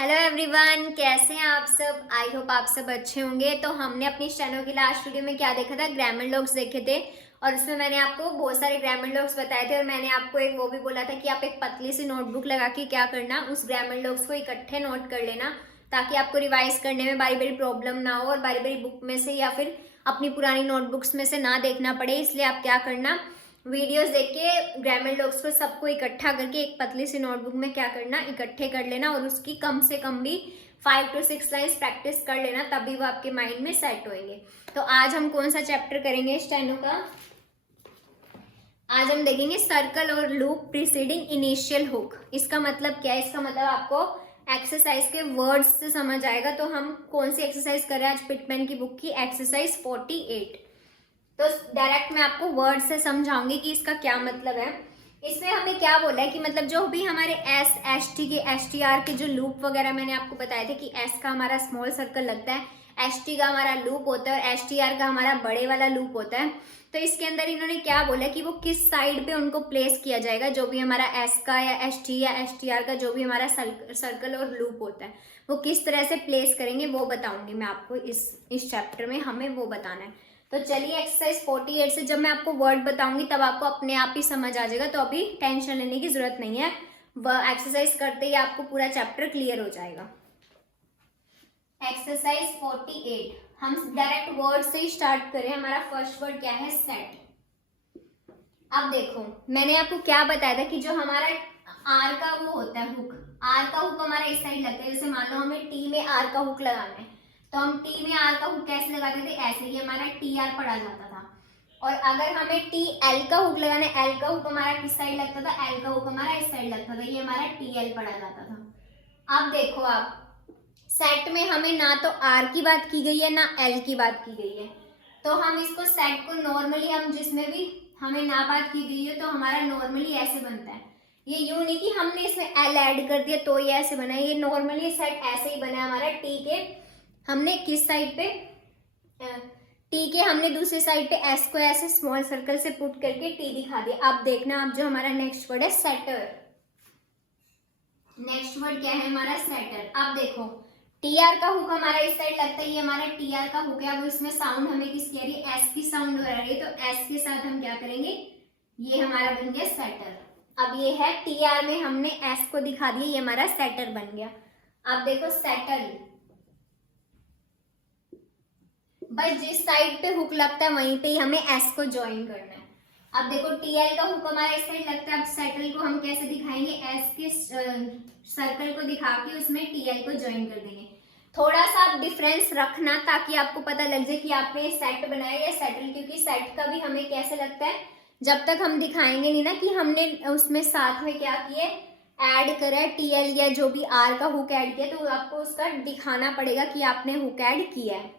Hello everyone, कैसे हैं आप सब। आई होप आप सब अच्छे होंगे। तो हमने अपनी स्टेनो की लास्ट वीडियो में क्या देखा था, ग्रामर लॉग्स देखे थे और उसमें मैंने आपको बहुत सारे ग्रामर लॉग्स बताए थे और मैंने आपको एक वो भी बोला था कि आप एक पतली सी नोटबुक लगा के क्या करना, उस ग्रामर लॉग्स को इकट्ठे नोट कर लेना ताकि आपको रिवाइज करने में बारी बारी प्रॉब्लम ना हो और बारी बारी बुक में से या फिर अपनी पुरानी नोटबुक्स में से ना देखना पड़े। इसलिए आप क्या करना, वीडियोस देख के ग्रामर लॉग्स को सबको इकट्ठा करके एक पतली सी नोटबुक में क्या करना, इकट्ठे कर लेना और उसकी कम से कम भी 5 to 6 लाइन्स प्रैक्टिस कर लेना, तभी वो आपके माइंड में सेट होंगे। तो आज हम कौन सा चैप्टर करेंगे स्टेनो का, आज हम देखेंगे सर्कल और लूप प्रीसीडिंग इनिशियल हुक। इसका मतलब क्या है, इसका मतलब आपको एक्सरसाइज के वर्ड्स से समझ आएगा। तो हम कौन सी एक्सरसाइज कर रहे हैं आज, पिटमैन की बुक की एक्सरसाइज 48। तो डायरेक्ट मैं आपको वर्ड से समझाऊंगी कि इसका क्या मतलब है। इसमें हमें क्या बोला है कि मतलब जो भी हमारे एस एस टी के एस टी आर के जो लूप वगैरह मैंने आपको बताया था कि एस का हमारा स्मॉल सर्कल लगता है, एस टी का हमारा लूप होता है और एस टी आर का हमारा बड़े वाला लूप होता है। तो इसके अंदर इन्होंने क्या बोला कि वो किस साइड पे उनको प्लेस किया जाएगा, जो भी हमारा एस का या एस टी या एस टी आर का जो भी हमारा सर्कल और लूप होता है वो किस तरह से प्लेस करेंगे वो बताऊंगी मैं आपको इस चैप्टर में, हमें वो बताना है। तो चलिए एक्सरसाइज 48 से जब मैं आपको वर्ड बताऊंगी तब आपको अपने आप ही समझ आ जाएगा, तो अभी टेंशन लेने की जरूरत नहीं है, वह एक्सरसाइज करते ही आपको पूरा चैप्टर क्लियर हो जाएगा। एक्सरसाइज 48 हम डायरेक्ट वर्ड से ही स्टार्ट करें। हमारा फर्स्ट वर्ड क्या है, सेट। अब देखो मैंने आपको क्या बताया था कि जो हमारा आर का वो होता है हुक, आर का हुक हमारा इस साइड लगता है। जैसे मान लो हमें टी में आर का हुक लगाना है तो हम टी में आर का हुक कैसे लगाते थे, ऐसे ही हमारा टी आर पड़ा जाता था। और अगर हमें टी एल का हुक लगाना है, एल का हुक हमारा किस साइड लगता था, एल का हुक हमारा इस साइड लगता था, ये हमारा टी एल पड़ा जाता था। अब देखो आप सेट में हमें ना तो आर की बात की गई है ना एल की बात की गई है, तो हम इसको सेट को नॉर्मली हम जिसमें भी हमें ना बात की गई है तो हमारा नॉर्मली ऐसे बनता है। ये यूं नहीं कि हमने इसमें एल ऐड कर दिया तो ये ऐसे बना है, ये नॉर्मली सेट ऐसे ही बना है हमारा। टी के हमने किस साइड पे, टी के हमने दूसरी साइड पे एस को ऐसे स्मॉल सर्कल से पुट करके टी दिखा दिया। अब देखना अब जो हमारा नेक्स्ट वर्ड है सेटर। नेक्स्ट वर्ड क्या है हमारा, सेटर। अब देखो टी आर का हुक हमारा इस साइड लगता है, ये हमारा टी आर का हुक है। अब इसमें साउंड हमें किसकी आ रही है, एस की साउंड हो रही है, तो एस के साथ हम क्या करेंगे, ये हमारा बन गया सेटर। अब ये है टी आर में हमने एस को दिखा दिया, ये हमारा सेटर बन गया। अब देखो सेटल, बस जिस साइड पे हुक लगता है वहीं पे ही हमें एस को ज्वाइन करना है। अब देखो टीएल का हुक हमारा इस साइड लगता है, अब सेटल को हम कैसे दिखाएंगे, एस के सर्कल को दिखा के उसमें टीएल को ज्वाइन कर देंगे। थोड़ा सा आप डिफरेंस रखना ताकि आपको पता लग जाए कि आपने सेट बनाया या सेटल, क्योंकि सेट का भी हमें कैसे लगता है, जब तक हम दिखाएंगे नहीं ना कि हमने उसमें साथ में क्या किए, ऐड करा है टीएल या जो भी आर का हुक ऐड किया, तो आपको उसका दिखाना पड़ेगा कि आपने हुक ऐड किया है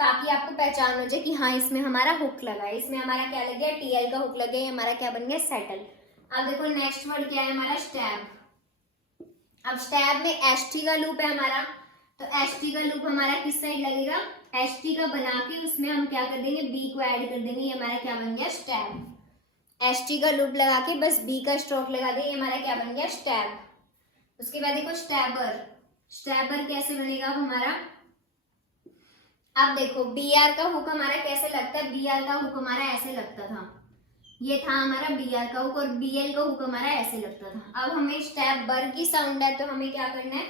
ताकि आपको पहचान हो जाए कि हाँ इसमें हमारा हुक लगा है। इसमें हमारा क्या लग गया, टीएल का हुक लग गया, हमारा क्या बन गया, सेटल। अब देखो नेक्स्ट वर्ड क्या है हमारा, स्टैब। अब स्टैब में एसटी का लूप है हमारा, तो एसटी का लूप हमारा किस साइड लगेगा, एसटी का बना के उसमें हम क्या कर देंगे, बी को ऐड कर देंगे, ये हमारा क्या बन गया, स्टैब। एसटी का लूप लगा के बस बी का स्ट्रोक लगा देंगे, ये हमारा क्या बन गया, स्टैब। उसके बाद देखो स्टैबर। स्टैबर कैसे बनेगा हमारा, अब देखो बी आर का हुक हमारा कैसे लगता है, बी आर का हुक हमारा ऐसे लगता था, ये था हमारा बी आर का हुक, और बी एल का हुक हमारा ऐसे लगता था। अब हमें स्टेप बर की साउंड है तो हमें क्या करना है,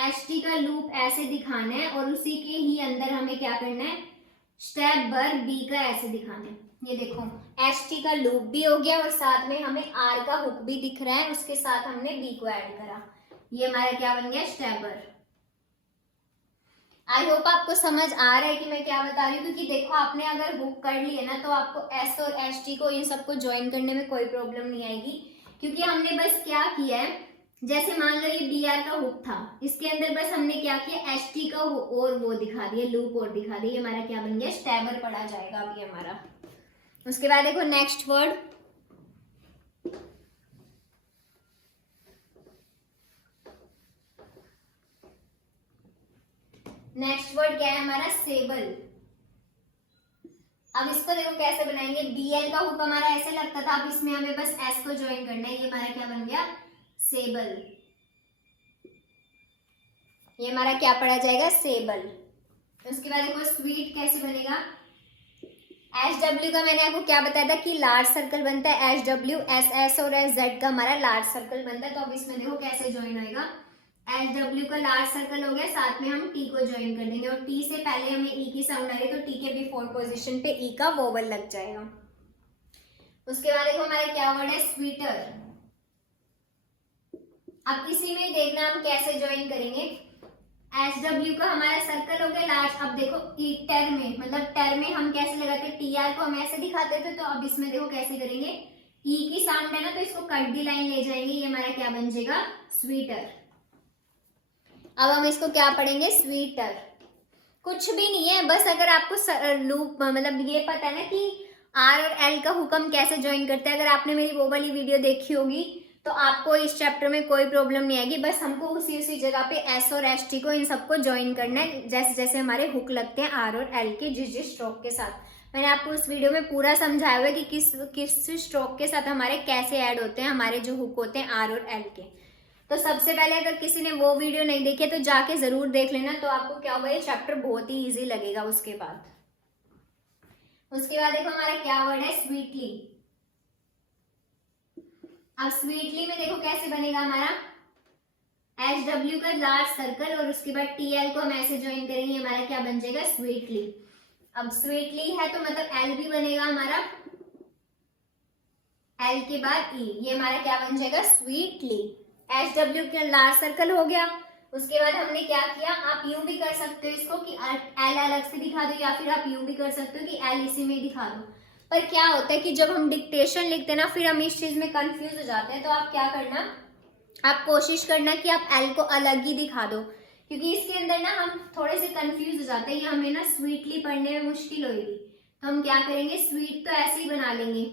एस टी का लूप ऐसे दिखाना है और उसी के ही अंदर हमें क्या करना है, स्टेप बर बी का ऐसे दिखाना है। ये देखो एस टी का लूप भी हो गया और साथ में हमें आर का हुक भी दिख रहा है, उसके साथ हमने बी को ऐड करा, ये हमारा क्या बन गया, स्टेबर। आई होप आपको समझ आ रहा है कि मैं क्या बता रही हूँ, क्योंकि देखो आपने अगर बुक कर ली है ना तो आपको एस और एस टी को इन सबको ज्वाइन करने में कोई प्रॉब्लम नहीं आएगी, क्योंकि हमने बस क्या किया है, जैसे मान लो ये बी आर का हुक था, इसके अंदर बस हमने क्या किया, एस टी का और वो दिखा दिया, लूप और दिखा दिया, हमारा क्या बन गया, स्टैबर पढ़ा जाएगा अभी हमारा। उसके बाद देखो नेक्स्ट वर्ड, नेक्स्ट वर्ड क्या है हमारा, सेबल। अब इसको देखो कैसे बनाएंगे, बीएल का हुक हमारा ऐसे लगता था, अब इसमें हमें बस एस को ज्वाइन करना है, ये हमारा क्या बन गया, सेबल। ये हमारा क्या पढ़ा जाएगा, सेबल। उसके बाद देखो स्वीट कैसे बनेगा, एच डब्ल्यू का मैंने आपको क्या बताया था कि लार्ज सर्कल बनता है, एच डब्ल्यू, एस एस और एस जेड का हमारा लार्ज सर्कल बनता है। तो अब इसमें देखो कैसे ज्वाइन होएगा, एच डब्ल्यू का लार्ज सर्कल हो गया, साथ में हम टी को ज्वाइन कर देंगे और टी से पहले हमें ई की साउंड आ रही है तो टी के बिफोर पोजीशन पे ई का वोवल लग जाएगा। उसके बाद देखो हमारा क्या वर्ड है, स्वीटर। अब इसी में देखना हम कैसे ज्वाइन करेंगे, एच डब्ल्यू का हमारा सर्कल हो गया लार्ज। अब देखो ई टर में, मतलब टर में हम कैसे लगाते हैं, टी आर को हम ऐसे दिखाते थे, तो अब इसमें देखो कैसे करेंगे, ई की साउंड है ना तो इसको कट दी लाइन ले जाएंगे, ये हमारा क्या बन जाएगा, स्वीटर। अब हम इसको क्या पढ़ेंगे, स्वीटर। कुछ भी नहीं है, बस अगर आपको लूप मतलब ये पता है ना कि आर और एल का हुक्म कैसे ज्वाइन करते हैं, अगर आपने मेरी वो वाली वीडियो देखी होगी तो आपको इस चैप्टर में कोई प्रॉब्लम नहीं आएगी। बस हमको उसी जगह पे एस और एस टी को इन सबको ज्वाइन करना है, जैसे जैसे हमारे हुक लगते हैं आर और एल के जिस स्ट्रोक के साथ। मैंने आपको उस वीडियो में पूरा समझाया हुआ है कि किस स्ट्रोक के साथ हमारे कैसे ऐड होते हैं हमारे जो हुक होते हैं आर और एल के। तो सबसे पहले अगर किसी ने वो वीडियो नहीं देखी है तो जाके जरूर देख लेना, तो आपको क्या होगा, ये चैप्टर बहुत ही ईजी लगेगा। उसके बाद देखो हमारा क्या वर्ड है, स्वीटली। अब स्वीटली में देखो कैसे बनेगा हमारा, एच डब्ल्यू का लार्ज सर्कल और उसके बाद टी एल को हम ऐसे ज्वाइन करेंगे, हमारा क्या बन जाएगा, स्वीटली। अब स्वीटली है तो मतलब एल भी बनेगा हमारा, एल के बाद ई, ये हमारा क्या बन जाएगा, स्वीटली। एच डब्ल्यू का लार्ज सर्कल हो गया। उसके बाद हमने क्या किया, आप यूं भी कर सकते हो इसको कि एल अलग से दिखा दो, या फिर आप यूं भी कर सकते हो कि एल इसी में दिखा दो। पर क्या होता है कि जब हम डिक्टेशन लिखते हैं ना फिर हम इस चीज में कंफ्यूज हो जाते हैं। तो आप क्या करना, आप कोशिश करना कि आप एल को अलग ही दिखा दो, क्योंकि इसके अंदर ना हम थोड़े से कंफ्यूज हो जाते हैं, ये हमें ना स्वीटली पढ़ने में मुश्किल होगी। तो हम क्या करेंगे, स्वीट तो ऐसे ही बना लेंगे,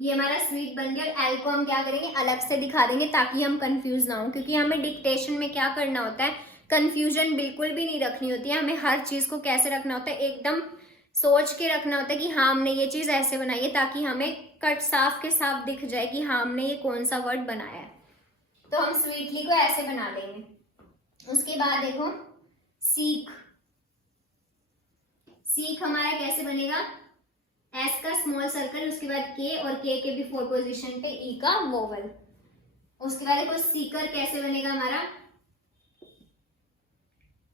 ये हमारा स्वीट बन गया, और एल को हम क्या करेंगे, अलग से दिखा देंगे ताकि हम कंफ्यूज ना हो। क्योंकि हमें डिक्टेशन में क्या करना होता है, कंफ्यूजन बिल्कुल भी नहीं रखनी होती है, हमें हर चीज को कैसे रखना होता है, एकदम सोच के रखना होता है कि हाँ हमने ये चीज ऐसे बनाई है, ताकि हमें कट साफ के साफ दिख जाए कि हाँ हमने ये कौन सा वर्ड बनाया है। तो हम स्वीटली को ऐसे बना लेंगे। उसके बाद देखो सीख, सीख हमारा कैसे बनेगा, एस का स्मॉल सर्कल, उसके बाद के और के बिफोर पोजीशन पे ई का वोवल। उसके बाद देखो सीकर कैसे बनेगा हमारा,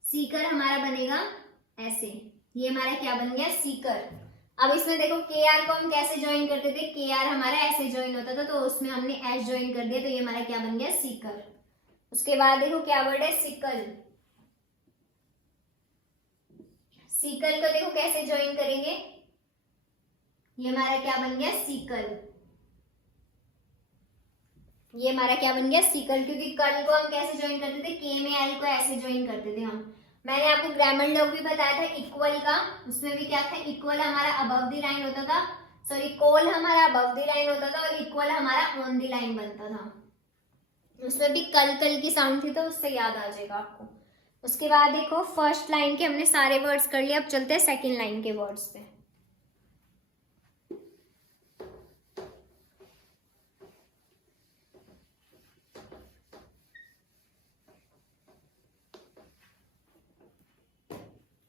सीकर हमारा बनेगा ऐसे, ये हमारा क्या बन गया, सीकर। अब इसमें देखो के आर को हम कैसे ज्वाइन करते थे, के आर हमारा ऐसे ज्वाइन होता था, तो उसमें हमने एस ज्वाइन कर दिया, तो ये हमारा क्या बन गया, सीकर। उसके बाद देखो क्या वर्ड है, सिकल। सीकल को देखो कैसे ज्वाइन करेंगे, ये हमारा क्या बन गया, सीकल। ये हमारा क्या बन गया, सीकल। क्योंकि कल को हम कैसे ज्वाइन करते थे, के में एल को ऐसे ज्वाइन करते थे हम। मैंने आपको ग्रामर लॉग भी बताया था इक्वल का, उसमें भी क्या था, इक्वल हमारा अबव द लाइन होता था, सॉरी कोल हमारा अबव द लाइन होता था और इक्वल हमारा ऑन द लाइन बनता था। उसमें भी कल कल की साउंड थी, तो उससे याद आ जाएगा आपको। उसके बाद देखो फर्स्ट लाइन के हमने सारे वर्ड्स कर लिए, अब चलते हैं सेकेंड लाइन के वर्ड्स पे।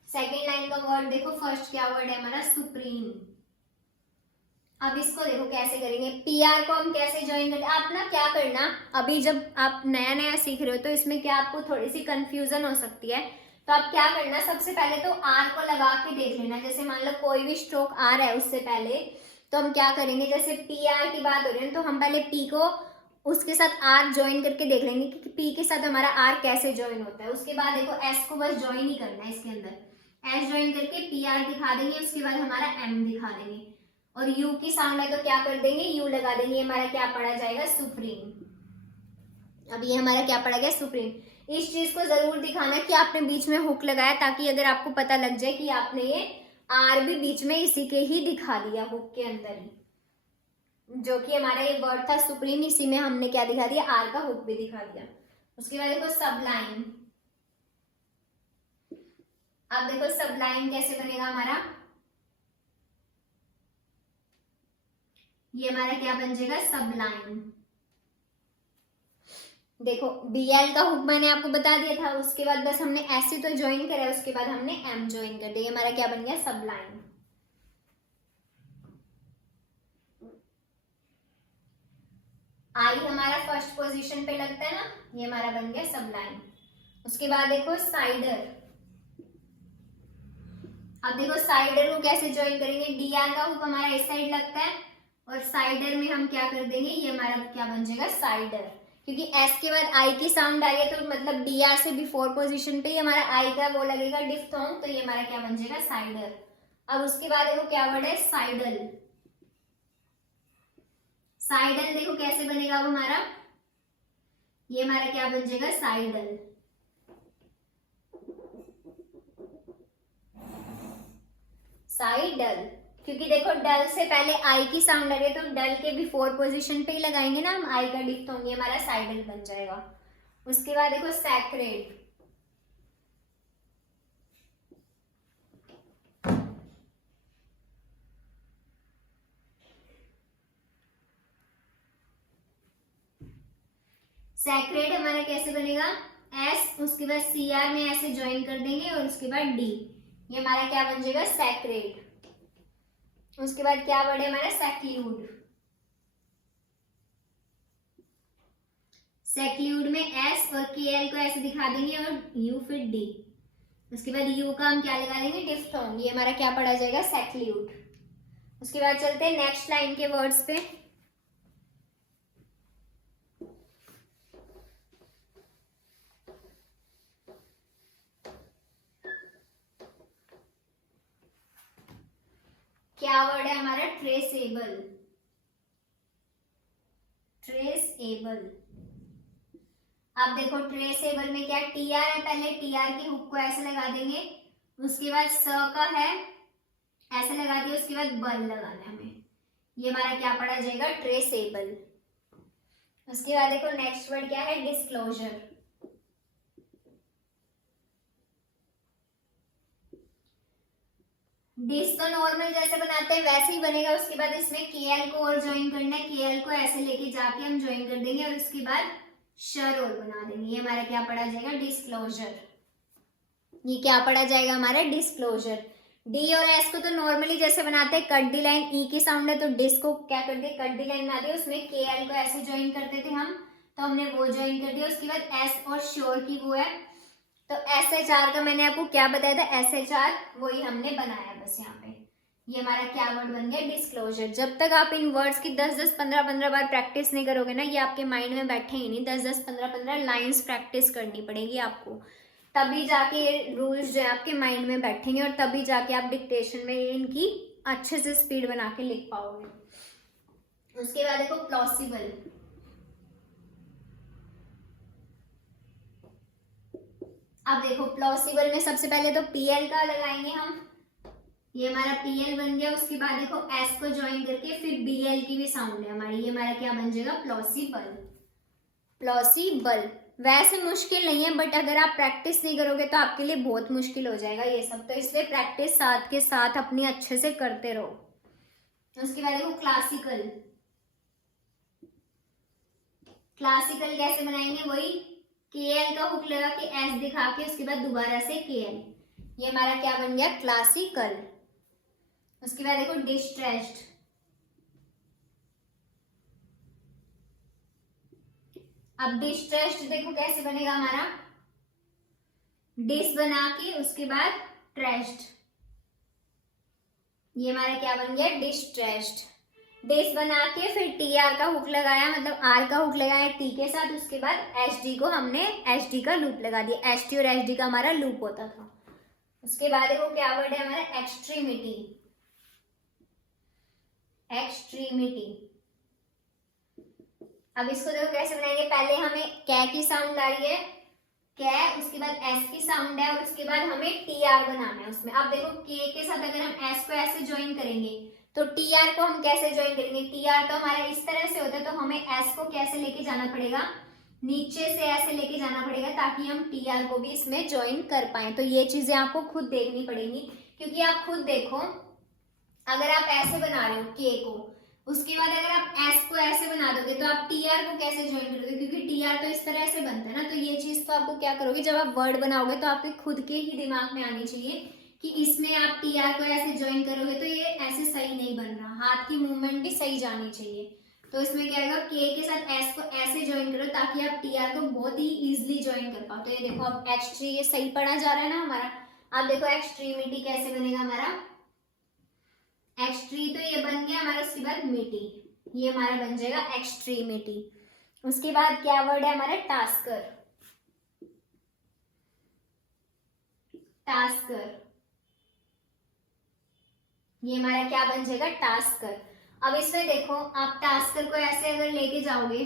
सेकेंड लाइन का वर्ड देखो, फर्स्ट क्या वर्ड है हमारा, सुप्रीम। अब इसको देखो कैसे करेंगे, पी आर को हम कैसे ज्वाइन करते हैं। आप ना क्या करना, अभी जब आप नया नया सीख रहे हो तो इसमें क्या आपको थोड़ी सी कंफ्यूजन हो सकती है। तो आप क्या करना, सबसे पहले तो आर को लगा के देख लेना। जैसे मान लो कोई भी स्ट्रोक आ रहा है उससे पहले, तो हम क्या करेंगे, जैसे पी आर की बात हो रही है तो हम पहले पी को उसके साथ आर ज्वाइन करके देख लेंगे कि पी के साथ हमारा आर कैसे ज्वाइन होता है। उसके बाद देखो एस को बस ज्वाइन ही करना है, इसके अंदर एस ज्वाइन करके पी आर दिखा देंगे, उसके बाद हमारा एम दिखा देंगे, और यू की साउंड है तो क्या कर देंगे, यू लगा देंगे। हमारा क्या पढ़ा जाएगा, सुप्रीम। अब ये हमारा क्या पढ़ा गया, सुप्रीम। इस चीज को जरूर दिखाना कि आपने बीच में हुक लगाया, ताकि अगर आपको पता लग जाए कि आपने ये आर भी बीच में इसी के ही दिखा दिया, हुक के अंदर ही, जो कि हमारा ये वर्ड था सुप्रीम, इसी में हमने क्या दिखा दिया, आर का हुक भी दिखा दिया। उसके बाद देखो सबलाइन। अब देखो सबलाइन कैसे बनेगा हमारा, ये हमारा क्या बन जाएगा, सबलाइन। देखो BL का हुक मैंने आपको बता दिया था, उसके बाद बस हमने ऐसे तो ज्वाइन करा, उसके बाद हमने M ज्वाइन कर दिया, हमारा क्या बन गया, सब लाइन। आई हमारा फर्स्ट पोजीशन पे लगता है ना, ये हमारा बन गया सब लाइन। उसके बाद देखो साइडर, अब देखो साइडर को कैसे ज्वाइन करेंगे, DR का हुक हमारा इस साइड लगता है और साइडर में हम क्या कर देंगे, ये हमारा क्या बन जाएगा, साइडर। क्योंकि S के बाद I की साउंड आ रही है तो मतलब DR से बिफोर पोजीशन पे ही हमारा I का वो लगेगा डिफ्थोंग, तो ये हमारा क्या बन जाएगा, साइडर। अब उसके बाद देखो क्या वर्ड है, साइडल। साइडल देखो कैसे बनेगा वो हमारा, ये हमारा क्या बन जाएगा, साइडल। साइडल, क्योंकि देखो डल से पहले आई की साउंड आ रही है तो डल के बिफोर पोजीशन पे ही लगाएंगे ना हम आई का डिफ्थोंग, ये हमारा साइडल बन जाएगा। उसके बाद देखो सैक्रेड, सैक्रेड हमारा कैसे बनेगा, S उसके बाद CR में ऐसे ज्वाइन कर देंगे और उसके बाद D, ये हमारा क्या बन जाएगा, सैक्रेड। उसके बाद क्या वर्ड है हमारा, सैक्ल्यूड। सैक्ल्यूड में S और KL को ऐसे दिखा देंगे और U फिर D, उसके बाद U का हम क्या लगा देंगे, डिफ्थोंग, ये हमारा क्या पढ़ा जाएगा, सैक्ल्यूड। उसके बाद चलते हैं नेक्स्ट लाइन के वर्ड्स पे। क्या वर्ड है हमारा, ट्रेसेबल। ट्रेसेबल, अब देखो ट्रेसेबल में क्या, TR है, पहले TR के हुक को ऐसे लगा देंगे, उसके बाद स का है ऐसे लगा दिया, उसके बाद बल लगाना है हमें, ये हमारा क्या पढ़ा जाएगा, ट्रेसेबल। उसके बाद देखो नेक्स्ट वर्ड क्या है, डिस्क्लोजर। डिस तो नॉर्मल जैसे बनाते हैं वैसे ही बनेगा, उसके बाद इसमें KL को और ज्वाइन करना है, KL को ऐसे लेके जाके हम ज्वाइन कर देंगे और उसके बाद शर और बना देंगे, ये हमारा क्या पढ़ा जाएगा, डिस्क्लोजर। ये क्या पढ़ा जाएगा हमारा, डिस्क्लोजर। D और S को तो नॉर्मली जैसे बनाते हैं, कट दी लाइन, E की साउंड है तो डिस को क्या कर दिया, कट दी लाइन बना दी, उसमें KL को ऐसे ज्वाइन करते थे हम, तो हमने वो ज्वाइन कर दिया। उसके बाद S और श्योर की वो है, तो SHR का मैंने आपको क्या बताया था, SHR वही हमने बनाया बस यहाँ पे, ये हमारा क्या वर्ड बन गया, डिस्क्लोजर। जब तक आप इन वर्ड्स की 10-10 15-15 बार प्रैक्टिस नहीं करोगे ना, ये आपके माइंड में बैठे ही नहीं, 10-10 15-15 लाइंस प्रैक्टिस करनी पड़ेगी आपको, तभी जाके ये रूल्स जो है आपके माइंड में बैठेंगे और तभी जाके आप डिक्टेशन में इनकी अच्छे से स्पीड बना के लिख पाओगे। उसके बाद देखो प्लॉसिबल, अब देखो प्लॉसिबल में सबसे पहले तो PL का लगाएंगे हम, ये हमारा PL बन गया। उसके बाद देखो S को ज्वाइन करके फिर BL की भी साउंड है हमारी, ये हमारा क्या बन जाएगा, प्लॉसिबल। प्लॉसिबल वैसे मुश्किल नहीं है, बट अगर आप प्रैक्टिस नहीं करोगे तो आपके लिए बहुत मुश्किल हो जाएगा ये सब, तो इसलिए प्रैक्टिस साथ के साथ अपनी अच्छे से करते रहो। उसके बाद देखो क्लासिकल। क्लासिकल कैसे बनाएंगे, वही KL का हुक लगा के S दिखा के उसके बाद दोबारा से KL, ये हमारा क्या बन गया, क्लासिकल। उसके बाद देखो डिस्ट्रेस्ड, अब डिस्ट्रेस्ड देखो कैसे बनेगा हमारा, डिस बना के उसके बाद ट्रेस्ड, ये हमारा क्या बन गया, डिस्ट्रेस्ड। डिस बना के फिर TR का हुक लगाया, मतलब R का हुक लगाया T के साथ, उसके बाद HD को हमने HD का लूप लगा दिया, ST और SD का हमारा लूप होता था। उसके बाद देखो क्या वर्ड है हमारा, एक्सट्रीमिटी। एक्सट्रीमिटी, अब इसको देखो कैसे बनाएंगे, पहले हमें कै की साउंड आ रही है, कै, उसके बाद S की साउंड है और उसके बाद हमें TR बनाना है उसमें। अब देखो K के साथ अगर हम S को ऐसे ज्वाइन करेंगे तो TR को हम कैसे ज्वाइन करेंगे, TR तो हमारा इस तरह से होता है, तो हमें S को कैसे लेके जाना पड़ेगा, नीचे से ऐसे लेके जाना पड़ेगा ताकि हम TR को भी इसमें ज्वाइन कर पाए। तो ये चीजें आपको खुद देखनी पड़ेंगी, क्योंकि आप खुद देखो अगर आप ऐसे बना रहे हो K को, उसके बाद अगर आप एस को ऐसे बना दोगे तो आप टी आर को कैसे ज्वाइन करोगे, क्योंकि टी आर तो इस तरह से बनता है ना। तो ये चीज तो आपको क्या करोगे, जब आप वर्ड बनाओगे तो आपके खुद के ही दिमाग में आनी चाहिए कि इसमें आप टी आर को ऐसे ज्वाइन करोगे तो ये ऐसे सही नहीं बन रहा, हाथ की मूवमेंट भी सही जानी चाहिए। तो इसमें क्या होगा, के के साथ एस को ऐसे ज्वाइन करो ताकि आप टी आर को बहुत ही इजिली ज्वाइन कर पाओ। तो ये देखो अब एक्सट्री ये सही पढ़ा जा रहा है ना हमारा। अब देखो एक्सट्रीमिटी कैसे बनेगा हमारा, एक्सट्री तो ये बन गया हमारा, उसके बाद मिटी, ये हमारा बन जाएगा एक्सट्रीमिटी। उसके बाद क्या वर्ड है हमारा, टास्कर, टास्कर, ये हमारा क्या बन जाएगा, टास्कर। अब इसमें देखो आप टास्कर को ऐसे अगर लेके जाओगे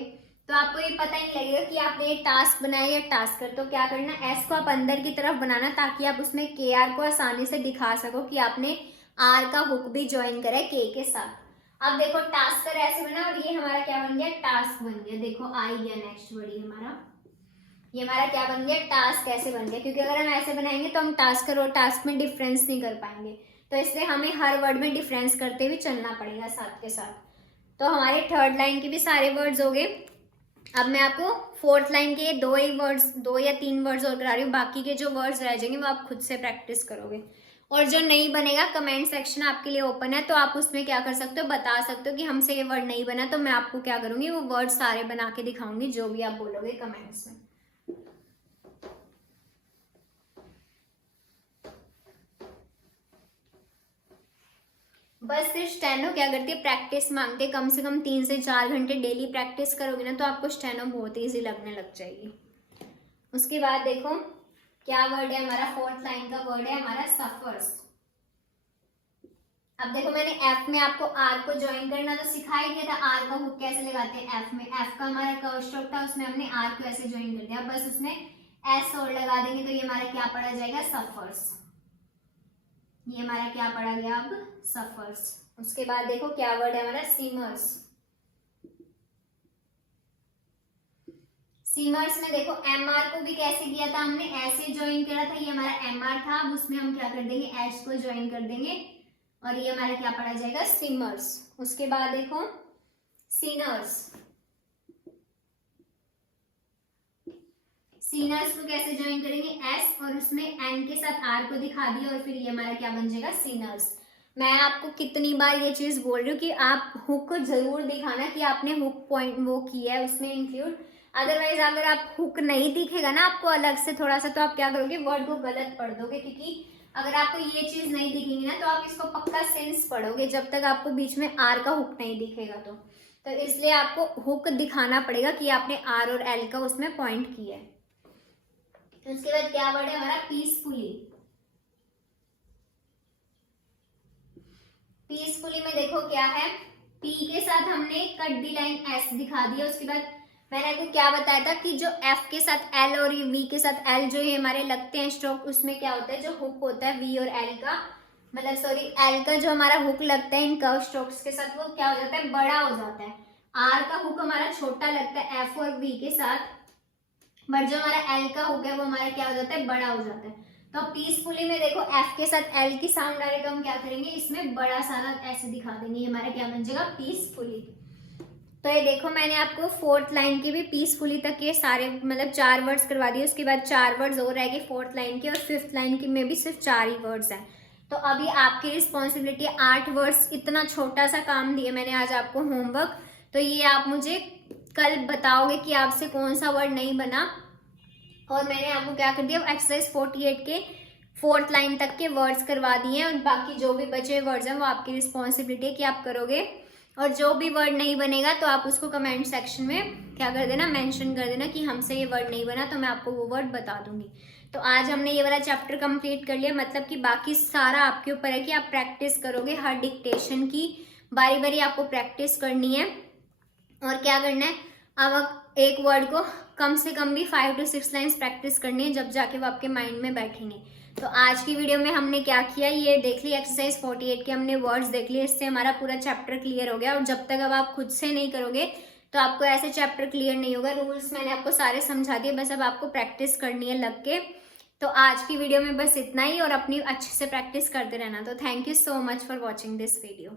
तो आपको ये पता नहीं लगेगा कि आपने ये टास्क बनाया या टास्कर। तो क्या करना, एस को आप अंदर की तरफ बनाना ताकि आप उसमें के आर को आसानी से दिखा सको कि आपने आर का हुक भी ज्वाइन करा है के साथ। अब देखो टास्कर ऐसे बना और ये हमारा क्या बन गया, टास्क बन गया। देखो आई गया नेक्स्ट वर्ड, ये हमारा क्या बन गया, टास्क ऐसे बन गया। क्योंकि अगर हम ऐसे बनाएंगे तो हम टास्कर और टास्क में डिफरेंस नहीं कर पाएंगे, तो इसलिए हमें हर वर्ड में डिफरेंस करते हुए चलना पड़ेगा साथ के साथ। तो हमारे थर्ड लाइन के भी सारे वर्ड्स हो गए। अब मैं आपको फोर्थ लाइन के दो या तीन वर्ड्स और करा रही हूँ, बाकी के जो वर्ड्स रह जाएंगे वो आप खुद से प्रैक्टिस करोगे। और जो नहीं बनेगा कमेंट सेक्शन आपके लिए ओपन है, तो आप उसमें क्या कर सकते हो, बता सकते हो कि हमसे ये वर्ड नहीं बना। तो मैं आपको क्या करूंगी, वो वर्ड सारे बना के दिखाऊंगी जो भी आप बोलोगे कमेंट्स में। बस फिर स्टेनो क्या करती है, प्रैक्टिस मांगते, कम से कम 3 से 4 घंटे डेली प्रैक्टिस करोगे ना तो आपको स्टेनो बहुत ईजी लगने लग जाएगी। उसके बाद देखो क्या वर्ड है हमारा, फोर्थ लाइन का वर्ड है हमारा सफर्स। अब देखो मैंने एफ में आपको आर को ज्वाइन करना तो सिखा ही दिया था, आर का हुक कैसे लगाते हैं एफ में। एफ का हमारा कर्व स्ट्रोक था, उसमें हमने आर को ऐसे ज्वाइन कर दिया, बस उसमें एस और लगा देंगे तो ये हमारा क्या पड़ा जाएगा, सफर्स। ये हमारा क्या पड़ा गया अब, सफर्स। उसके बाद देखो क्या वर्ड है हमारा, सीमर्स। सीमर्स में देखो एम आर को भी कैसे किया था हमने, ऐसे ज्वाइन करा था, ये हमारा एम आर था। अब उसमें हम क्या कर देंगे, एच को ज्वाइन कर देंगे और ये हमारा क्या पड़ा जाएगा, सिमर्स। उसके बाद देखो सीनर्स। सीनर्स को कैसे ज्वाइन करेंगे, एस और उसमें एन के साथ आर को दिखा दिया और फिर ये हमारा क्या बन जाएगा, सीनर्स। मैं आपको कितनी बार ये चीज बोल रही हूँ कि आप हुक जरूर दिखाना कि आपने हुक पॉइंट वो किया है उसमें इंक्लूड। अदरवाइज अगर आप हुक नहीं दिखेगा ना आपको अलग से थोड़ा सा, तो आप क्या करोगे, वर्ड को गलत पढ़ दोगे। क्योंकि अगर आपको ये चीज नहीं दिखेगी ना तो आप इसको पक्का सेंस पढ़ोगे जब तक आपको बीच में आर का हुक नहीं दिखेगा। तो इसलिए आपको हुक दिखाना पड़ेगा कि आपने आर और एल का उसमें पॉइंट किया है। उसके बाद क्या वर्ड है हमारा, पीसफुली। पीसफुली में देखो क्या है, पी के साथ हमने कट दी लाइन एस दिखा दिया। उसके बाद मैंने आपको क्या बताया था कि जो एफ के साथ एल और वी के साथ एल जो है हमारे लगते हैं स्ट्रोक, उसमें क्या होता है, जो हुक होता है वी और एल का, मतलब सॉरी एल का जो हमारा हुक लगता है इन कर्व स्ट्रोक्स के साथ, वो क्या हो जाता है, बड़ा हो जाता है। आर का हुक हमारा छोटा लगता है एफ और वी के साथ, बट जो हमारा एल का हुक है वो हमारा क्या हो जाता है, बड़ा हो जाता है। तो पीसफुली में देखो एफ के साथ एल की साउंड आ रही है तो हम क्या करेंगे, इसमें बड़ा सारा ऐसे दिखा देंगे, हमारा क्या बन जाएगा, पीसफुली। तो ये देखो मैंने आपको फोर्थ लाइन के भी पीसफुली तक ये सारे मतलब 4 वर्ड्स करवा दिए। उसके बाद 4 वर्ड्स और रह गए फोर्थ लाइन के, और फिफ्थ लाइन के में भी सिर्फ 4 ही वर्ड्स हैं। तो अभी आपकी रिस्पॉन्सिबिलिटी 8 वर्ड्स, इतना छोटा सा काम दिया मैंने आज आपको होमवर्क। तो ये आप मुझे कल बताओगे कि आपसे कौन सा वर्ड नहीं बना। और मैंने आपको क्या कर दिया, एक्सरसाइज 48 के फोर्थ लाइन तक के वर्ड्स करवा दिए हैं, और बाकी जो भी बचे हुए वर्ड्स हैं वो आपकी रिस्पॉन्सिबिलिटी है कि आप करोगे। और जो भी वर्ड नहीं बनेगा तो आप उसको कमेंट सेक्शन में क्या कर देना, मेंशन कर देना कि हमसे ये वर्ड नहीं बना, तो मैं आपको वो वर्ड बता दूंगी। तो आज हमने ये वाला चैप्टर कंप्लीट कर लिया, मतलब कि बाकी सारा आपके ऊपर है कि आप प्रैक्टिस करोगे। हर डिक्टेशन की बारी बारी आपको प्रैक्टिस करनी है। और क्या करना है, अब एक वर्ड को कम से कम भी 5 to 6 लाइन्स प्रैक्टिस करनी है, जब जाके वो आपके माइंड में बैठेंगे। तो आज की वीडियो में हमने क्या किया, ये देख लिया एक्सरसाइज 48 के हमने वर्ड्स देख लिए, इससे हमारा पूरा चैप्टर क्लियर हो गया। और जब तक अब आप खुद से नहीं करोगे तो आपको ऐसे चैप्टर क्लियर नहीं होगा। रूल्स मैंने आपको सारे समझा दिए, बस अब आपको प्रैक्टिस करनी है लग के। तो आज की वीडियो में बस इतना ही, और अपनी अच्छे से प्रैक्टिस करते रहना। तो thank you so much for watching this video.